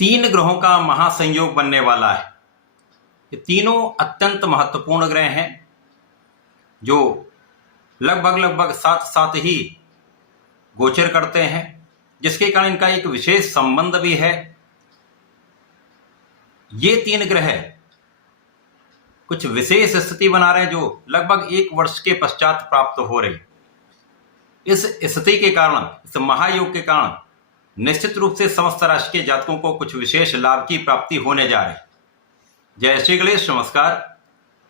तीन ग्रहों का महासंयोग बनने वाला है। ये तीनों अत्यंत महत्वपूर्ण ग्रह हैं जो लगभग साथ साथ ही गोचर करते हैं, जिसके कारण इनका एक विशेष संबंध भी है। ये तीन ग्रह कुछ विशेष स्थिति बना रहे हैं जो लगभग 1 वर्ष के पश्चात प्राप्त हो रही। इस स्थिति के कारण, इस महायोग के कारण निश्चित रूप से समस्त राशि के जातकों को कुछ विशेष लाभ की प्राप्ति होने जा रही। जय श्री गणेश, नमस्कार।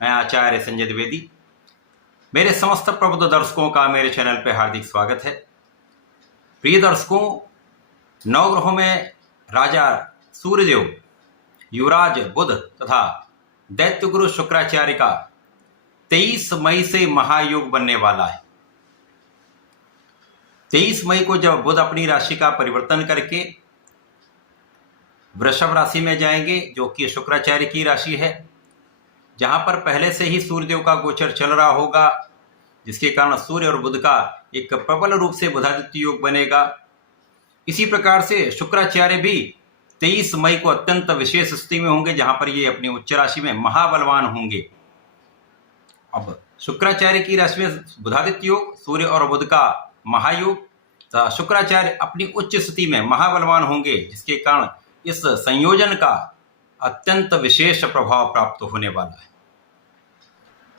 मैं आचार्य संजय द्विवेदी। मेरे समस्त प्रबुद्ध दर्शकों का मेरे चैनल पर हार्दिक स्वागत है। प्रिय दर्शकों, 9 ग्रहों में राजा सूर्यदेव, युवराज बुध तथा दैत्य गुरु शुक्राचार्य का 23 मई से महायोग बनने वाला है। 23 मई को जब बुध अपनी राशि का परिवर्तन करके वृषभ राशि में जाएंगे, जो कि शुक्राचार्य की राशि है, जहां पर पहले से ही सूर्यदेव का गोचर चल रहा होगा, जिसके कारण सूर्य और बुध का एक प्रबल रूप से बुधादित्य योग बनेगा। इसी प्रकार से शुक्राचार्य भी 23 मई को अत्यंत विशेष स्थिति में होंगे, जहां पर ये अपनी उच्च राशि में महाबलवान होंगे। अब शुक्राचार्य की राशि में बुधादित्य योग, सूर्य और बुध का महायोग, शुक्राचार्य अपनी उच्च स्थिति में महाबलवान होंगे, जिसके कारण इस संयोजन का अत्यंत विशेष प्रभाव प्राप्त होने वाला है।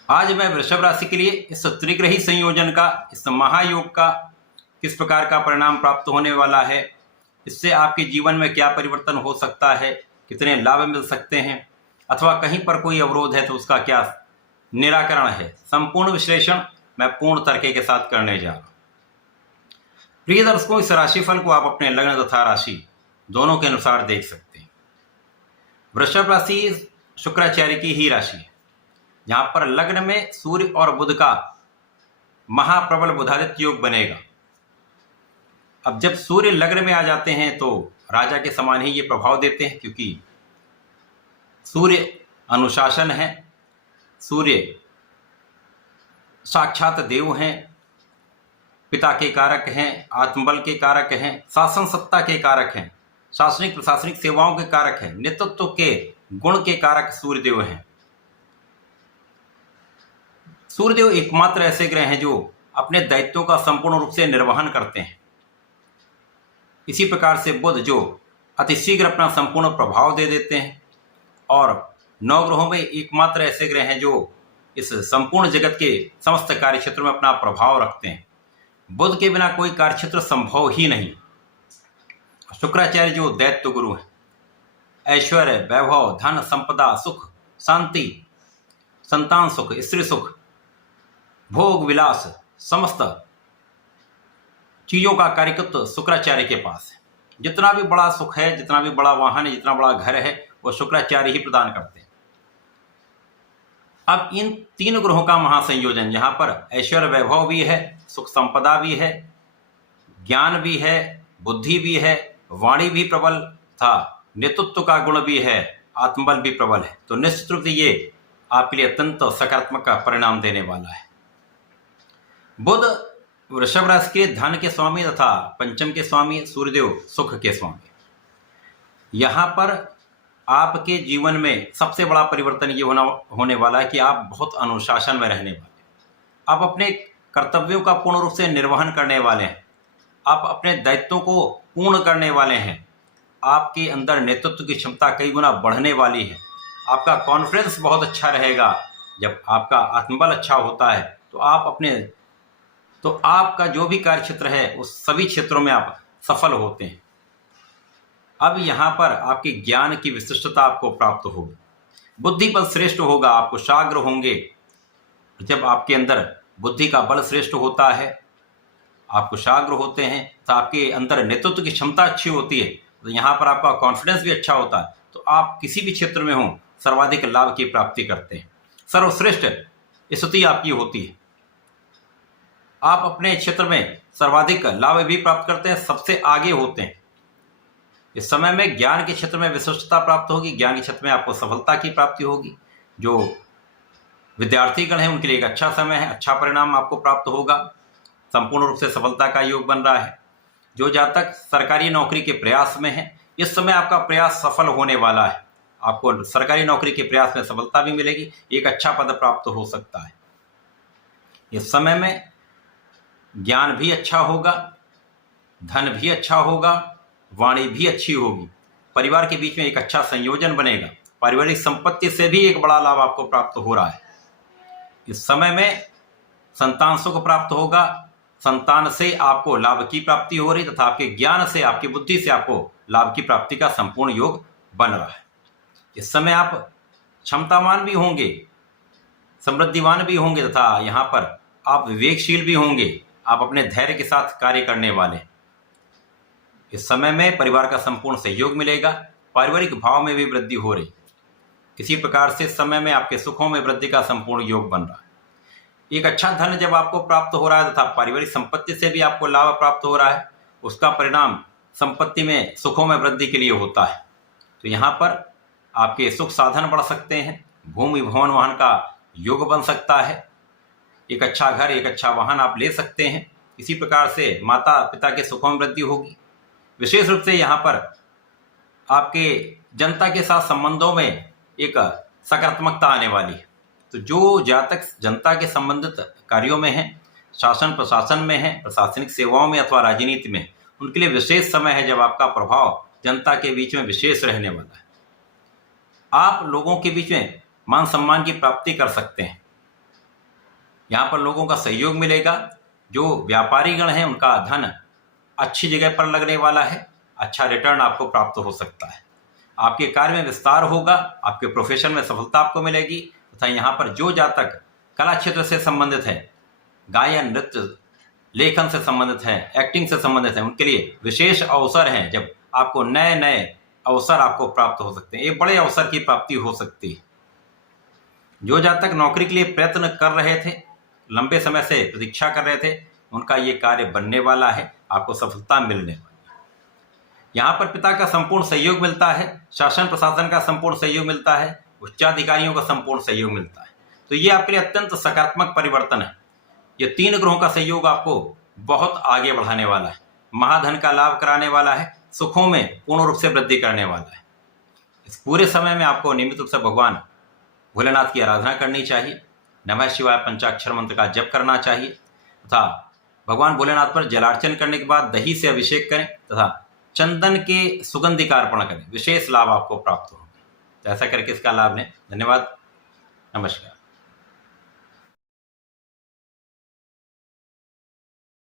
आज मैं वृषभ राशि के लिए इस त्रिग्रही संयोजन का, इस महायोग का किस प्रकार का परिणाम प्राप्त होने वाला है, इससे आपके जीवन में क्या परिवर्तन हो सकता है, कितने लाभ मिल सकते हैं, अथवा कहीं पर कोई अवरोध है तो उसका क्या निराकरण है, संपूर्ण विश्लेषण मैं पूर्ण तरीके के साथ करने जा रहा हूं। प्रिय दर्शकों, इस राशिफल को आप अपने लग्न तथा राशि दोनों के अनुसार देख सकते हैं। वृषभ राशि शुक्राचार्य की ही राशि है, जहां पर लग्न में सूर्य और बुध का महाप्रबल बुधादित्य योग बनेगा। अब जब सूर्य लग्न में आ जाते हैं तो राजा के समान ही ये प्रभाव देते हैं, क्योंकि सूर्य अनुशासन है, सूर्य साक्षात देव हैं, पिता के कारक हैं, आत्मबल के कारक हैं, शासन सत्ता के कारक हैं, शासनिक प्रशासनिक सेवाओं के कारक हैं, नेतृत्व के गुण के कारक सूर्यदेव हैं। सूर्यदेव एकमात्र ऐसे ग्रह हैं जो अपने दायित्वों का संपूर्ण रूप से निर्वहन करते हैं। इसी प्रकार से बुध जो अतिशीघ्र अपना संपूर्ण प्रभाव दे देते हैं, और 9 ग्रहों में एकमात्र ऐसे ग्रह हैं जो इस संपूर्ण जगत के समस्त कार्य क्षेत्र में अपना प्रभाव रखते हैं। बुध के बिना कोई कार्यक्षेत्र संभव ही नहीं। शुक्राचार्य जो दैत्य गुरु हैं, ऐश्वर्य, वैभव, धन, संपदा, सुख, शांति, संतान सुख, स्त्री सुख, भोग विलास, समस्त चीजों का कार्यकत्व शुक्राचार्य के पास है। जितना भी बड़ा सुख है, जितना भी बड़ा वाहन है, जितना बड़ा घर है, वो शुक्राचार्य ही प्रदान करते हैं। अब इन 3 ग्रहों का महासंयोजन, जहां पर ऐश्वर्य वैभव भी है, सुख संपदा भी है, ज्ञान भी है, बुद्धि भी है, वाणी भी प्रबल था, नेतृत्व का गुण भी है, आत्मबल भी प्रबल है, तो निश्चित रूप से ये आपके लिए अत्यंत सकारात्मक का परिणाम देने वाला है। बुध वृषभ राशि के धन के स्वामी तथा पंचम के स्वामी, सूर्यदेव सुख के स्वामी। यहां पर आपके जीवन में सबसे बड़ा परिवर्तन ये होने वाला है कि आप बहुत अनुशासन में रहने वाले हैं। आप अपने कर्तव्यों का पूर्ण रूप से निर्वहन करने वाले हैं। आप अपने दायित्वों को पूर्ण करने वाले हैं। आपके अंदर नेतृत्व की क्षमता कई गुना बढ़ने वाली है। आपका कॉन्फिडेंस बहुत अच्छा रहेगा। जब आपका आत्मबल अच्छा होता है तो आपका जो भी कार्य क्षेत्र है उस सभी क्षेत्रों में आप सफल होते हैं। अब यहाँ पर आपके ज्ञान की विशिष्टता आपको प्राप्त होगी, बुद्धि बल श्रेष्ठ होगा, आप कुशाग्र होंगे। जब आपके अंदर बुद्धि का बल श्रेष्ठ होता है, आप कुशाग्र होते हैं, तो आपके अंदर नेतृत्व की क्षमता अच्छी होती है, तो यहाँ पर आपका कॉन्फिडेंस भी अच्छा होता है, तो आप किसी भी क्षेत्र में हों सर्वाधिक लाभ की प्राप्ति करते हैं। सर्वश्रेष्ठ स्थिति आपकी होती है। आप अपने क्षेत्र में सर्वाधिक लाभ भी प्राप्त करते हैं, सबसे आगे होते हैं। इस समय में ज्ञान के क्षेत्र में विशिष्टता प्राप्त होगी, ज्ञान के क्षेत्र में आपको सफलता की प्राप्ति होगी। जो विद्यार्थीगण हैं उनके लिए एक अच्छा समय है, अच्छा परिणाम आपको प्राप्त होगा, संपूर्ण रूप से सफलता का योग बन रहा है। जो जातक सरकारी नौकरी के प्रयास में है, इस समय आपका प्रयास सफल होने वाला है। आपको सरकारी नौकरी के प्रयास में सफलता भी मिलेगी, एक अच्छा पद प्राप्त हो सकता है। इस समय में ज्ञान भी अच्छा होगा, धन भी अच्छा होगा, वाणी भी अच्छी होगी, परिवार के बीच में एक अच्छा संयोजन बनेगा, पारिवारिक संपत्ति से भी एक बड़ा लाभ आपको प्राप्त हो रहा है। इस समय में संतान सुख प्राप्त होगा, संतान से आपको लाभ की प्राप्ति हो रही तथा आपके ज्ञान से, आपकी बुद्धि से आपको लाभ की प्राप्ति का संपूर्ण योग बन रहा है। इस समय आप क्षमतावान भी होंगे, समृद्धिवान भी होंगे तथा यहाँ पर आप विवेकशील भी होंगे, आप अपने धैर्य के साथ कार्य करने वाले। इस समय में परिवार का संपूर्ण सहयोग मिलेगा, पारिवारिक भाव में भी वृद्धि हो रही। इसी प्रकार से समय में आपके सुखों में वृद्धि का संपूर्ण योग बन रहा है। एक अच्छा धन जब आपको प्राप्त हो रहा है तथा पारिवारिक संपत्ति से भी आपको लाभ प्राप्त हो रहा है, उसका परिणाम संपत्ति में सुखों में वृद्धि के लिए होता है। तो यहाँ पर आपके सुख साधन बढ़ सकते हैं, भूमि भवन वाहन का योग बन सकता है, एक अच्छा घर, एक अच्छा वाहन आप ले सकते हैं। इसी प्रकार से माता पिता के सुखों में वृद्धि होगी। विशेष रूप से यहाँ पर आपके जनता के साथ संबंधों में एक सकारात्मकता आने वाली है। तो जो जातक जनता के संबंधित कार्यों में है, शासन प्रशासन में है, प्रशासनिक सेवाओं में अथवा राजनीति में, उनके लिए विशेष समय है जब आपका प्रभाव जनता के बीच में विशेष रहने वाला है। आप लोगों के बीच में मान सम्मान की प्राप्ति कर सकते हैं। यहाँ पर लोगों का सहयोग मिलेगा। जो व्यापारी गण हैं उनका धन अच्छी जगह पर लगने वाला है, अच्छा रिटर्न आपको प्राप्त हो सकता है। आपके कार्य में विस्तार होगा, आपके प्रोफेशन में सफलता आपको मिलेगी तथा यहाँ पर जो जातक कला क्षेत्र से संबंधित है, गायन, नृत्य, लेखन से संबंधित है, एक्टिंग से संबंधित है, उनके लिए विशेष अवसर हैं जब आपको नए नए अवसर आपको प्राप्त हो सकते हैं। एक बड़े अवसर की प्राप्ति हो सकती है। जो जातक नौकरी के लिए प्रयत्न कर रहे थे, लंबे समय से प्रतीक्षा कर रहे थे, उनका ये कार्य बनने वाला है, आपको सफलता मिलने वाली है। यहाँ पर पिता का संपूर्ण सहयोग मिलता है, शासन प्रशासन का संपूर्ण सहयोग मिलता है, उच्चाधिकारियों का संपूर्ण सहयोग मिलता है। तो ये आपके लिए अत्यंत सकारात्मक परिवर्तन है। ये 3 ग्रहों का सहयोग आपको बहुत आगे बढ़ाने वाला है, महाधन का लाभ कराने वाला है, सुखों में पूर्ण रूप से वृद्धि करने वाला है। इस पूरे समय में आपको नियमित रूप से भगवान भोलेनाथ की आराधना करनी चाहिए, नमः शिवाय पंचाक्षर मंत्र का जप करना चाहिए तथा भगवान भोलेनाथ पर जलार्चन करने के बाद दही से अभिषेक करें तथा चंदन के सुगंधि का अर्पण करें। विशेष लाभ आपको प्राप्त होंगे। ऐसा करके इसका लाभ लें। धन्यवाद, नमस्कार।